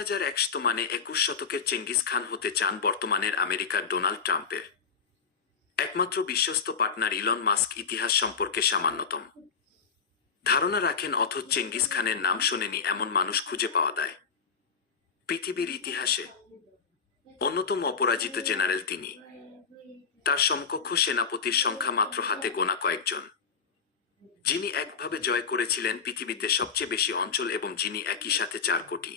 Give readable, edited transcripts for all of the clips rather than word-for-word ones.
2100 মানে 21 শতকের Genghis Khan হতে চান বর্তমানের আমেরিকার ডোনাল্ড ট্রাম্পের একমাত্র বিশ্বস্ত পার্টনার ইলন মাস্ক ইতিহাস সম্পর্কে সামান্যতম ধারণা রাখেন, অথচ চেঙ্গিস খানের নাম শোনেনি এমন মানুষ খুঁজে পাওয়া যায় পৃথিবীর ইতিহাসে। অন্যতম অপরাজিত জেনারেল তিনি। তার সমকক্ষ সেনাপতির সংখ্যা মাত্র হাতে গোনা কয়েকজন। যিনি একভাবে জয় করেছিলেন পৃথিবীতে সবচেয়ে বেশি অঞ্চল এবং যিনি একই সাথে 4 কোটি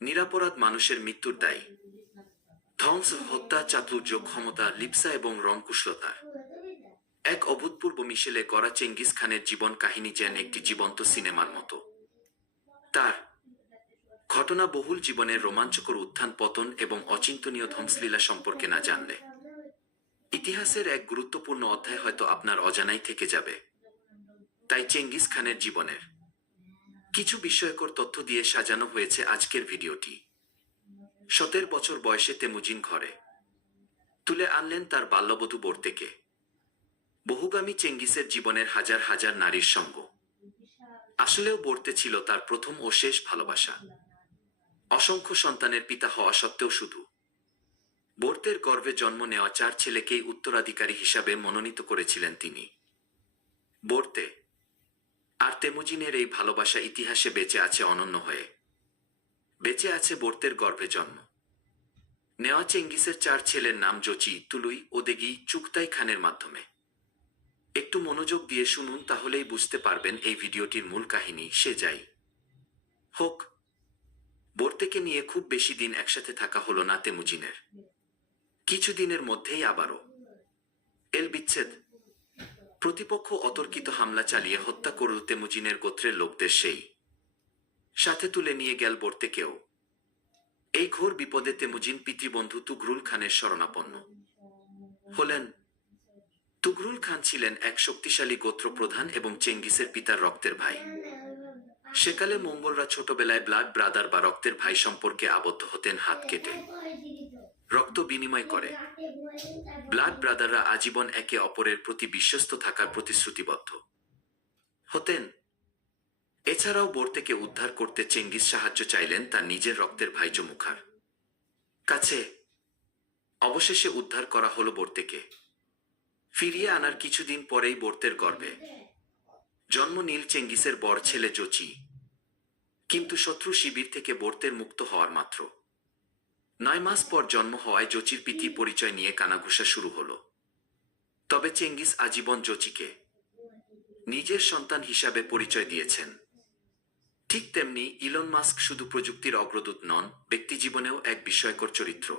নিরাপরাধ মানুষের মৃত্যুর দায়ী। ধ্বংস, হত্যা, চাতুর্য, ক্ষমতা, লিপ্সা এবং রণকুশলতার এক অভূতপূর্ব মিশেলে গড়া চেঙ্গিস খানের জীবন কাহিনী যেন একটি জীবন্ত সিনেমার মতো। তার ঘটনা বহুল জীবনের রোমাঞ্চকর উত্থান পতন এবং অচিন্তনীয় ধ্বংসলীলা সম্পর্কে না জানলে ইতিহাসের এক গুরুত্বপূর্ণ অধ্যায় হয়তো আপনার অজানাই থেকে যাবে। তাই চেঙ্গিস খানের জীবনের কিছু বিস্ময়কর তথ্য দিয়ে সাজানো হয়েছে আজকের ভিডিওটি। 17 বছর বয়সে তেমুজিন ঘরে তুলে আনলেন তার বাল্যবধূ বর্তেকে। বহুগামী চেঙ্গিসের জীবনের হাজার হাজার নারীর সঙ্গ। আসলেও বর্তে ছিল তার প্রথম ও শেষ ভালোবাসা। অসংখ্য সন্তানের পিতা হওয়া সত্ত্বেও শুধু বর্তের গর্ভে জন্ম নেওয়া 4 ছেলেকেই উত্তরাধিকারী হিসাবে মনোনীত করেছিলেন তিনি। বর্তে আর তেমুজিনের এই ভালোবাসা ইতিহাসে বেঁচে আছে অনন্য হয়ে। বেঁচে আছে বর্তের গর্ভে জন্ম নেওয়া চেঙ্গিসের 4 ছেলের নাম জোচি, তুলুই, ওদেগি, চুগতাই খানের মাধ্যমে। একটু মনোযোগ দিয়ে শুনুন, তাহলেই বুঝতে পারবেন এই ভিডিওটির মূল কাহিনী। সে যাই হোক, বর্তেকে নিয়ে খুব বেশি দিন একসাথে থাকা হলো না তেমুজিনের। কিছুদিনের মধ্যেই আবারও এল বিচ্ছেদ। প্রতিপক্ষ অতর্কিত হামলা চালিয়ে হত্যা করল তেমুজিনের গোত্রের লোকদের, সেই সাথে তুলে নিয়ে গেল বর্তেকেও। এই ঘোর বিপদে তেমুজিন পিতৃবন্ধু তুগরুল খানের শরণাপন্ন হলেন। তুগরুল খান ছিলেন এক শক্তিশালী গোত্র প্রধান এবং চেঙ্গিসের পিতার রক্তের ভাই। সেকালে মঙ্গলরা ছোটবেলায় ব্লাড ব্রাদার বা রক্তের ভাই সম্পর্কে আবদ্ধ হতেন হাত কেটে রক্ত বিনিময় করে। ব্লাড ব্রাদাররা আজীবন একে অপরের প্রতি বিশ্বস্ত থাকার প্রতিশ্রুতিবদ্ধ হতেন। এছাড়াও বর্তেকে উদ্ধার করতে চেঙ্গিস সাহায্য চাইলেন তার নিজের রক্তের ভাই জমুখার কাছে। অবশেষে উদ্ধার করা হলো বর্তেকে। ফিরিয়ে আনার কিছুদিন পরেই বর্তের গর্ভে জন্ম নীল চেঙ্গিসের বড় ছেলে জোচি। কিন্তু শত্রু শিবির থেকে বর্তের মুক্ত হওয়ার মাত্র 9 মাস পর জন্ম হওয়ায় জোচির পিতৃ পরিচয় নিয়ে কানাঘুষা শুরু হলো। তবে চেঙ্গিস আজীবন জোচিকে নিজের সন্তান হিসাবে পরিচয় দিয়েছেন। ঠিক তেমনি ইলন মাস্ক শুধু প্রযুক্তির অগ্রদূত নন, ব্যক্তিজীবনেও এক বিস্ময়কর চরিত্র।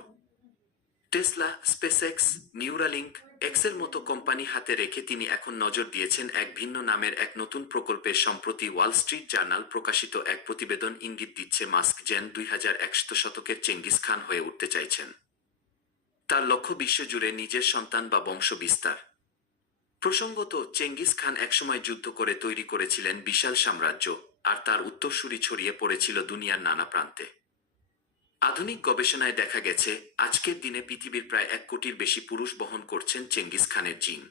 টেসলা, স্পেসএক্স, নিউরালিঙ্ক, এক্সের মতো কোম্পানি হাতে রেখে তিনি এখন নজর দিয়েছেন এক ভিন্ন নামের এক নতুন প্রকল্পে। সম্প্রতি ওয়াল স্ট্রিট জার্নাল প্রকাশিত এক প্রতিবেদন ইঙ্গিত দিচ্ছে মাস্ক যেন 2100 শতকের চেঙ্গিস খান হয়ে উঠতে চাইছেন। তার লক্ষ্য বিশ্বজুড়ে নিজের সন্তান বা বংশ বিস্তার। প্রসঙ্গত, চেঙ্গিস খান একসময় যুদ্ধ করে তৈরি করেছিলেন বিশাল সাম্রাজ্য, আর তার উত্তরসূরি ছড়িয়ে পড়েছিল দুনিয়ার নানা প্রান্তে। আধুনিক গবেষণায় দেখা গেছে আজকের দিনে পৃথিবীর প্রায় 1 কোটির বেশি পুরুষ বহন করছেন চেঙ্গিস খানের জিন।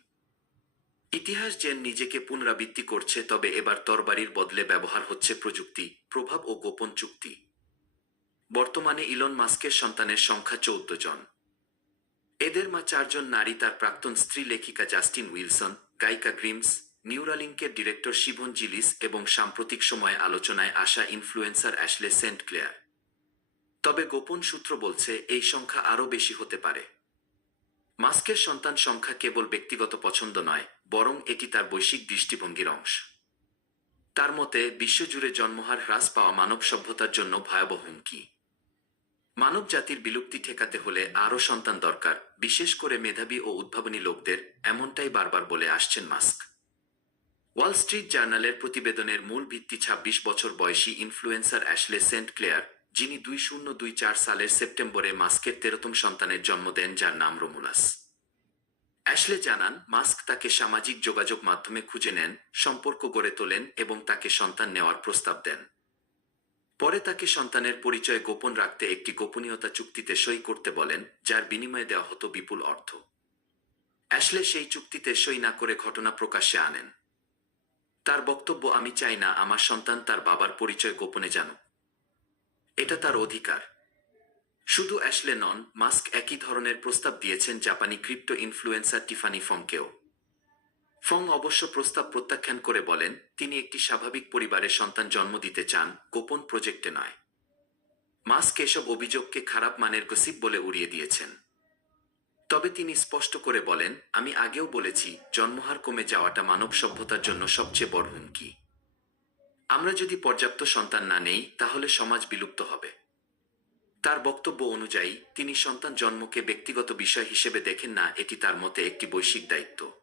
ইতিহাস যেন নিজেকে পুনরাবৃত্তি করছে, তবে এবার তরবারির বদলে ব্যবহার হচ্ছে প্রযুক্তি, প্রভাব ও গোপন চুক্তি। বর্তমানে ইলন মাস্কের সন্তানের সংখ্যা 14 জন। এদের মা 4 জন নারী, তার প্রাক্তন স্ত্রী লেখিকা জাস্টিন উইলসন, গায়িকা গ্রিমস, নিউরালিঙ্কের ডিরেক্টর শিভন জিলিস এবং সাম্প্রতিক সময়ে আলোচনায় আসা ইনফ্লুয়েন্সার অ্যাশলে সেন্ট ক্লেয়ার। তবে গোপন সূত্র বলছে এই সংখ্যা আরও বেশি হতে পারে। মাস্কের সন্তান সংখ্যা কেবল ব্যক্তিগত পছন্দ নয়, বরং এটি তার বৈশ্বিক দৃষ্টিভঙ্গির অংশ। তার মতে, বিশ্বজুড়ে জন্মহার হ্রাস পাওয়া মানব সভ্যতার জন্য ভয়াবহ হুমকি। মানব জাতির বিলুপ্তি ঠেকাতে হলে আরও সন্তান দরকার, বিশেষ করে মেধাবী ও উদ্ভাবনী লোকদের, এমনটাই বারবার বলে আসছেন মাস্ক। ওয়াল স্ট্রিট জার্নালের প্রতিবেদনের মূল ভিত্তি 26 বছর বয়সী ইনফ্লুয়েন্সার অ্যাশলে সেন্ট ক্লেয়ার, যিনি 2024 সালের সেপ্টেম্বরে মাস্কের 13তম সন্তানের জন্ম দেন, যার নাম রোমুলাস। অ্যাশলে জানান, মাস্ক তাকে সামাজিক যোগাযোগ মাধ্যমে খুঁজে নেন, সম্পর্ক গড়ে তোলেন এবং তাকে সন্তান নেওয়ার প্রস্তাব দেন। পরে তাকে সন্তানের পরিচয় গোপন রাখতে একটি গোপনীয়তা চুক্তিতে সই করতে বলেন, যার বিনিময়ে দেওয়া হতো বিপুল অর্থ। অ্যাশলে সেই চুক্তিতে সই না করে ঘটনা প্রকাশ্যে আনেন। তার বক্তব্য, আমি চাই না আমার সন্তান তার বাবার পরিচয় গোপনে জানুক। এটা তার অধিকার। শুধু অ্যাশলে নন, মাস্ক একই ধরনের প্রস্তাব দিয়েছেন জাপানি ক্রিপ্টো ইনফ্লুয়েন্সার টিফানি ফংকেও। ফং অবশ্য প্রস্তাব প্রত্যাখ্যান করে বলেন, তিনি একটি স্বাভাবিক পরিবারে সন্তান জন্ম দিতে চান, গোপন প্রজেক্টে নয়। মাস্ক এসব অভিযোগকে খারাপ মানের গসিপ বলে উড়িয়ে দিয়েছেন। তবে তিনি স্পষ্ট করে বলেন, আমি আগেও বলেছি, জন্মহার কমে যাওয়াটা মানব সভ্যতার জন্য সবচেয়ে বড় হুমকি। আমরা যদি পর্যাপ্ত সন্তান না নেই, তাহলে সমাজ বিলুপ্ত হবে। তার বক্তব্য অনুযায়ী, তিনি সন্তান জন্মকে ব্যক্তিগত বিষয় হিসেবে দেখেন না, এটি তার মতে একটি বৈশ্বিক দায়িত্ব।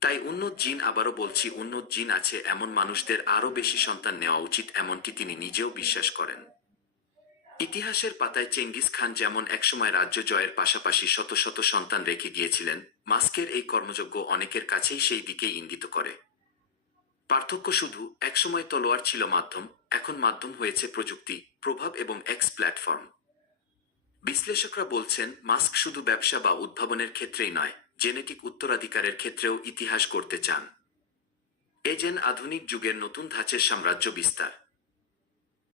তাই উন্নত জিন, আবারও বলছি, উন্নত জিন আছে এমন মানুষদের আরও বেশি সন্তান নেওয়া উচিত, এমনটি তিনি নিজেও বিশ্বাস করেন। ইতিহাসের পাতায় চেঙ্গিস খান যেমন একসময় রাজ্য জয়ের পাশাপাশি শত শত সন্তান রেখে গিয়েছিলেন, মাস্কের এই কর্মযজ্ঞ অনেকের কাছেই সেই দিকেই ইঙ্গিত করে। পার্থক্য শুধু, একসময় তলোয়ার ছিল মাধ্যম, এখন মাধ্যম হয়েছে প্রযুক্তি, প্রভাব এবং এক্স প্ল্যাটফর্ম। বিশ্লেষকরা বলছেন, মাস্ক শুধু ব্যবসা বা উদ্ভাবনের ক্ষেত্রেই নয়, জেনেটিক উত্তরাধিকারের ক্ষেত্রেও ইতিহাস গড়তে চান। এ যেন আধুনিক যুগের নতুন ধাঁচের সাম্রাজ্য বিস্তার।